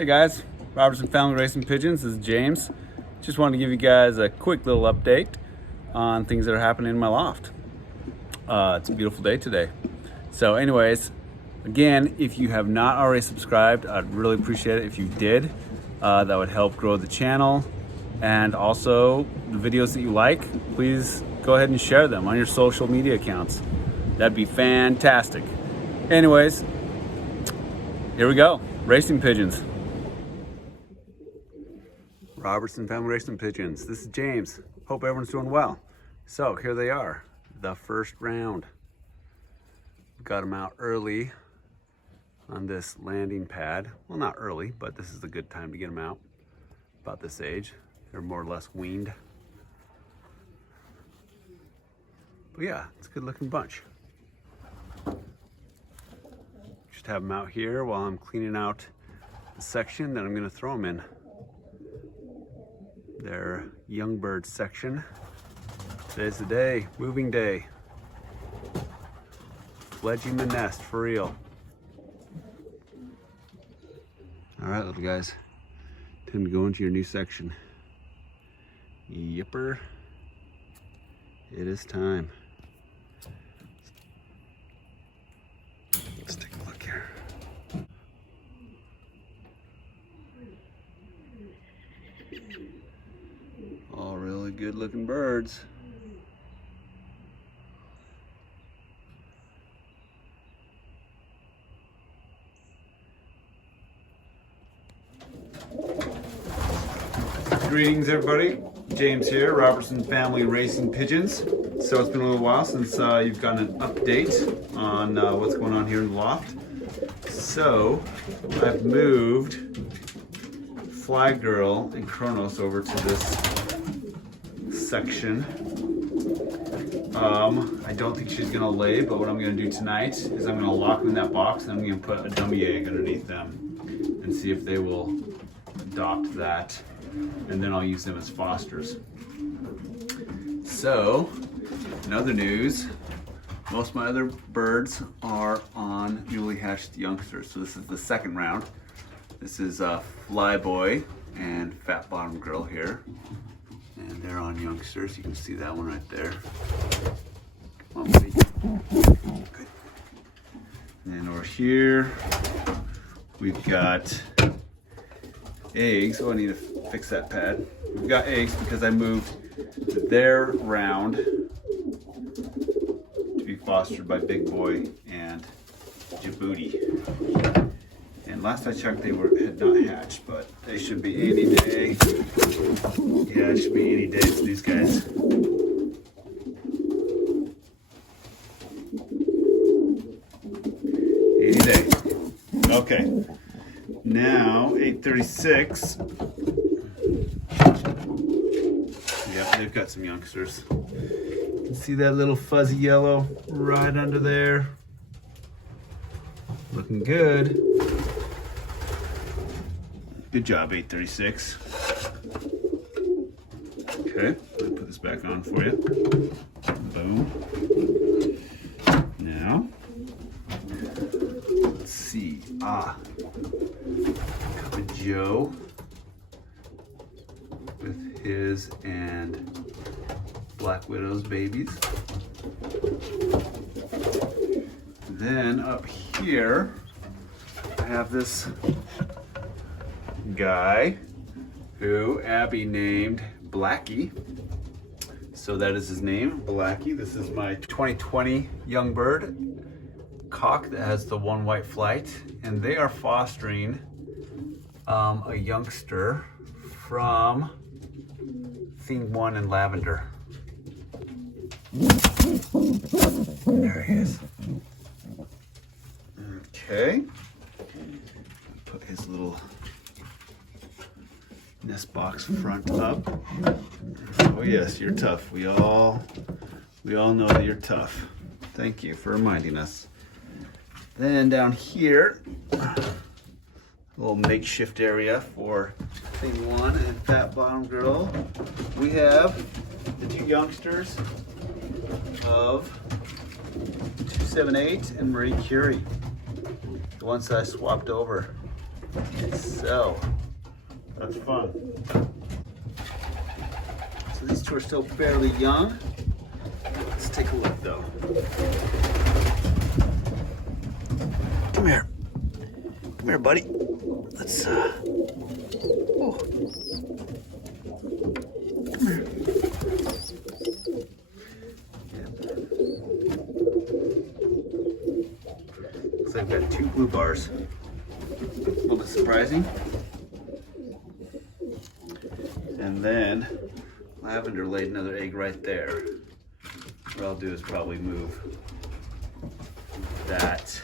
Hey guys, Robertson Family Racing Pigeons. This is James. Just wanted to give you guys a quick little update on things that are happening in my loft. It's a beautiful day today. So anyways, again, if you have not already subscribed, I'd really appreciate it if you did. That would help grow the channel. And also, the videos that you like, please go ahead and share them on your social media accounts. That'd be fantastic. Anyways, here we go. Racing pigeons. Robertson Family Racing Pigeons. This is James. Hope everyone's doing well. So here they are, the first round. Got them out early on this landing pad. Well, not early, but this is a good time to get them out. About this age, they're more or less weaned. But yeah, it's a good looking bunch. Just have them out here while I'm cleaning out the section that I'm going to throw them in. Their young bird section. Today's the day, moving day. Fledging the nest for real. All right, little guys, time to go into your new section. Yipper, it is time. Let's take a look here. All really good looking birds. Greetings everybody, James here, Robertson Family Racing Pigeons. So it's been a little while since you've gotten an update on what's going on here in the loft. So I've moved Fly Girl and Kronos over to this section. I don't think she's gonna lay, but what I'm gonna do tonight is I'm gonna lock them in that box and I'm gonna put a dummy egg underneath them and see if they will adopt that, and then I'll use them as fosters. So, in other news, most of my other birds are on newly hatched youngsters. So this is the second round. This is Fly Boy and Fat Bottom Girl here. And they're on youngsters. You can see that one right there. Come on, buddy. Good. And over here, we've got eggs. Oh, I need to fix that pad. We've got eggs because I moved their round to be fostered by Big Boy and Djibouti. And last I checked, they had not hatched, but they should be any day. Yeah, it should be any day for these guys. Any day. Okay. Now 8:36. Yep, they've got some youngsters. You can see that little fuzzy yellow right under there. Looking good. Good job, 836. Okay, I'll put this back on for you. Boom. Now, let's see. Cup of Joe with his and Black Widow's babies. Then up here, I have this guy who Abby named Blackie. So that is his name, Blackie. This is my 2020 young bird cock that has the one white flight, and they are fostering a youngster from Theme 1 in Lavender. There he is. Okay. Put his little nest box front up. Oh yes, you're tough. We all know that you're tough. Thank you for reminding us. Then down here, a little makeshift area for Thing 1 and Fat Bottom Girl. We have the two youngsters of 278 and Marie Curie. The ones that I swapped over. So, that's fun. So these two are still fairly young. Let's take a look though. Come here. Come here, buddy. Let's, oh. Come here. Looks like I've got 2 blue bars. A little bit surprising. And then Lavender laid another egg right there. What I'll do is probably move that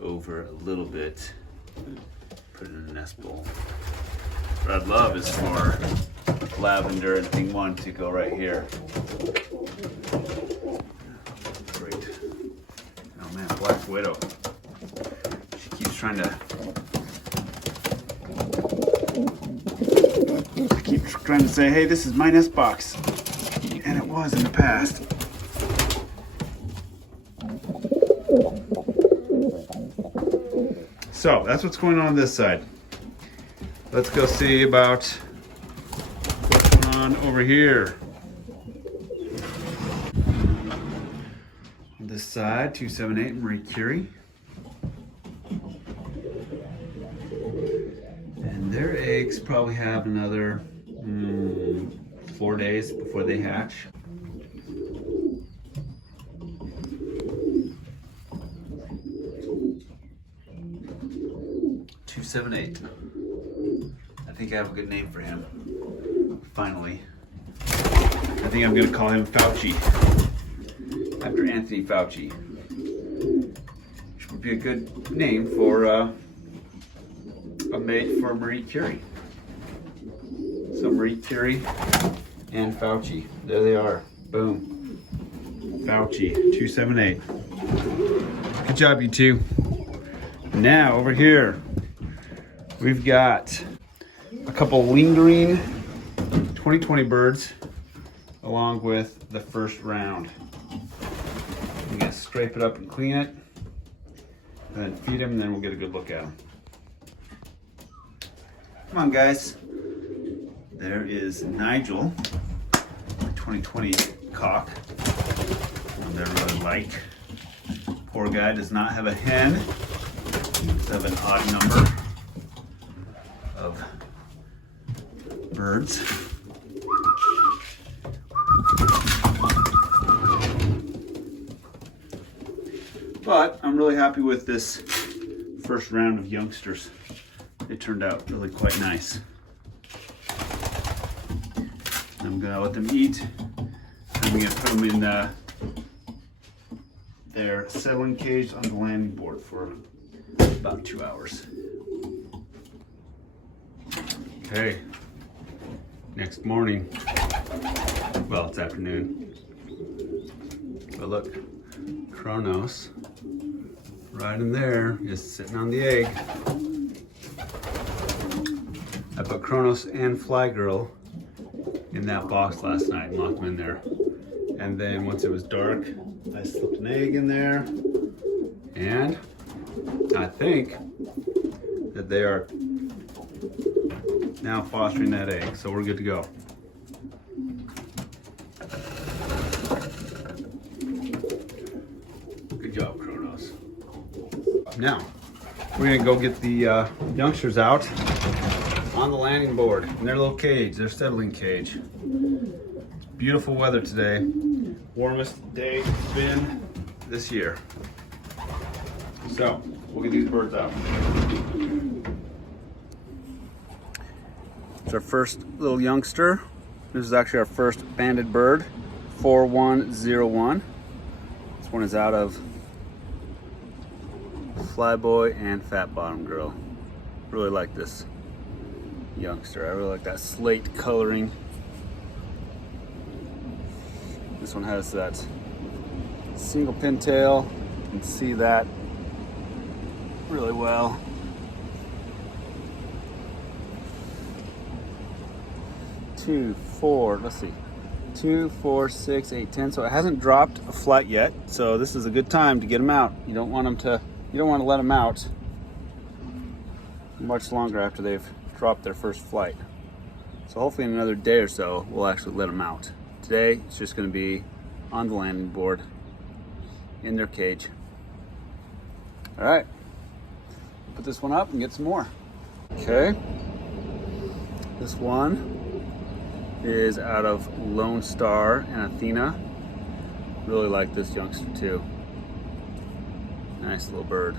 over a little bit, put it in a nest bowl. What I'd love is for Lavender and Thing 1 to go right here. Great. Oh man, Black Widow. She keeps trying to... I keep trying to say, hey, this is my nest box. And it was in the past. So that's what's going on this side. Let's go see about what's going on over here. On this side, 278 Marie Curie. And their eggs probably have another 4 days before they hatch. $278. I think I have a good name for him. Finally. I think I'm gonna call him Fauci. After Anthony Fauci. Which would be a good name for a mate for Marie Curie. So Marie Curie and Fauci. There they are. Boom. Fauci, 278. Good job, you two. Now, over here, we've got a couple lingering 2020 birds along with the first round. I'm gonna scrape it up and clean it, and then feed them, and then we'll get a good look at them. Come on, guys. There is Nigel, the 2020 cock. They're really like. Poor guy does not have a hen. Does have an odd number of birds. But I'm really happy with this first round of youngsters. They turned out really quite nice. I'm gonna let them eat. I'm gonna put them in their settling cage on the landing board for about 2 hours. Okay, next morning, well, it's afternoon, but look, Kronos, right in there, is sitting on the egg. I put Kronos and Fly Girl in that box last night and locked them in there. And then once it was dark, I slipped an egg in there, and I think that they are now fostering that egg, so we're good to go. Good job, Kronos. Now, we're gonna go get the youngsters out on the landing board in their little cage, their settling cage. It's beautiful weather today. Warmest day it's been this year. So, we'll get these birds out. It's our first little youngster. This is actually our first banded bird, 4101. This one is out of Flyboy and Fat Bottom Girl. Really like this youngster. I really like that slate coloring. This one has that single pintail. You can see that really well. Two, four, let's see. 2, 4, 6, 8, 10. So it hasn't dropped a flight yet. So this is a good time to get them out. You don't want to let them out much longer after they've dropped their first flight. So hopefully in another day or so, we'll actually let them out. Today, it's just gonna be on the landing board in their cage. All right, put this one up and get some more. Okay, this one is out of Lone Star and Athena. Really like this youngster too. Nice little bird.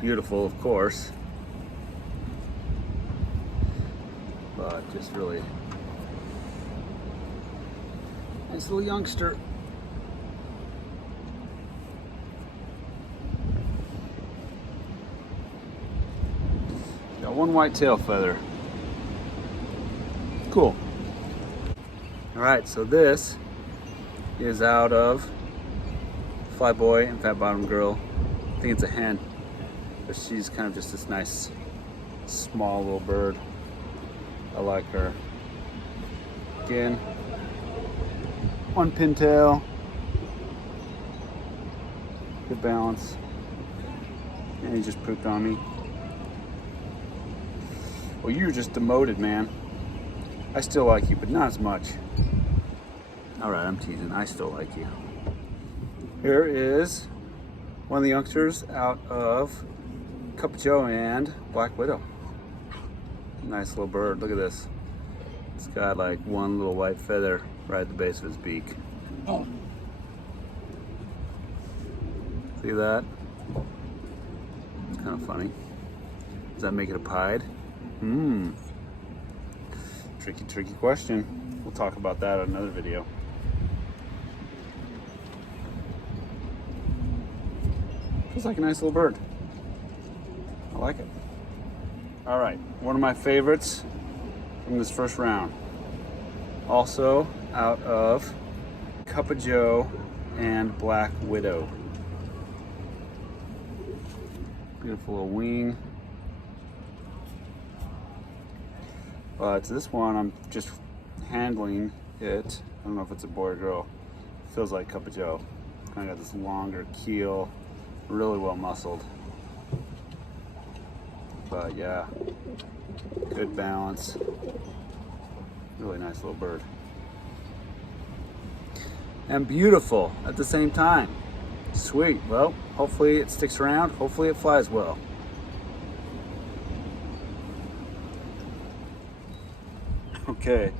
Beautiful, of course, but just really nice little youngster. Got one white tail feather. Cool. All right, so this is out of Flyboy and Fat Bottom Girl. I think it's a hen, but she's kind of just this nice, small little bird. I like her. Again, one pintail, good balance, and he just pooped on me. Well, you're just demoted, man. I still like you, but not as much. All right, I'm teasing. I still like you. Here is one of the youngsters out of Cup of Joe and Black Widow. Nice little bird. Look at this. It's got like one little white feather right at the base of his beak. Oh. See that? It's kind of funny. Does that make it a pied? Tricky question. We'll talk about that in another video. Feels like a nice little bird. I like it. All right, one of my favorites from this first round. Also out of Cup of Joe and Black Widow. Beautiful little wing. But this one, I'm just handling it. I don't know if it's a boy or girl. Feels like Cup of Joe. Kind of got this longer keel, really well muscled. But yeah, good balance. Really nice little bird. And beautiful at the same time. Sweet. Well, hopefully it sticks around. Hopefully it flies well. Okay,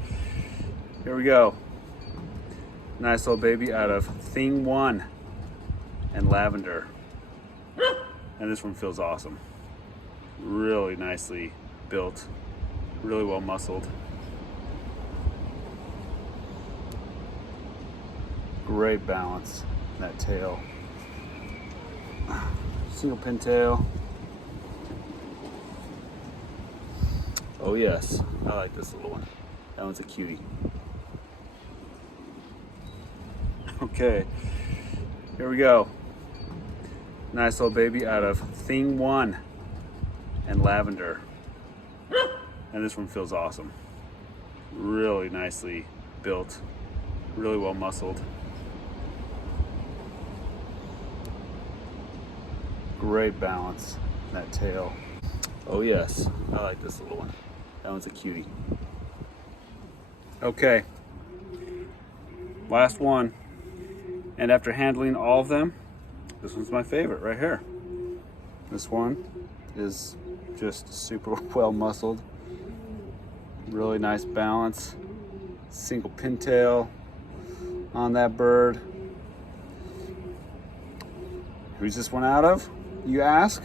here we go. Nice little baby out of Thing 1 and Lavender. And this one feels awesome. Really nicely built, really well muscled. Great balance in that tail. Single pin tail. Oh yes, I like this little one. That one's a cutie. Okay, here we go. Nice little baby out of Thing 1 and Lavender. And this one feels awesome. Really nicely built, really well muscled. Great balance in that tail. Oh yes, I like this little one. That one's a cutie. Okay, last one. And after handling all of them, this one's my favorite right here. This one is just super well muscled. Really nice balance. Single pintail on that bird. Who's this one out of, you ask?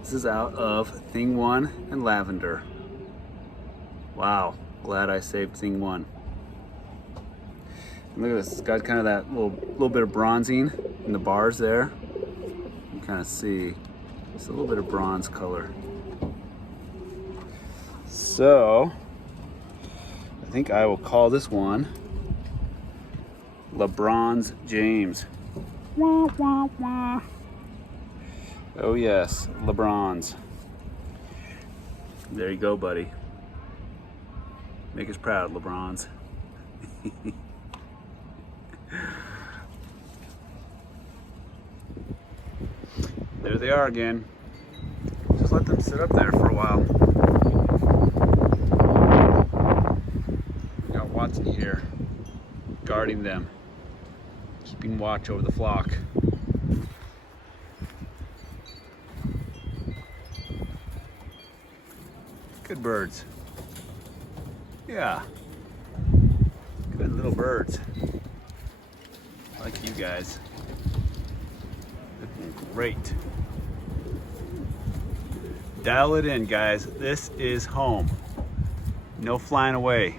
This is out of Thing 1 and Lavender. Wow, glad I saved Thing 1. And look at this, it's got kind of that little bit of bronzing in the bars there. You can kind of see it's a little bit of bronze color. So, I think I will call this one LeBron's James. Wah, wah, wah. Oh yes, LeBron's. There you go, buddy. Make us proud, LeBron's. There they are again. Just like let them sit up there for a while. We got Watson here, guarding them, keeping watch over the flock. Good birds. Yeah. Good little birds. Like you guys. Looking great. Dial it in, guys. This is home. No flying away.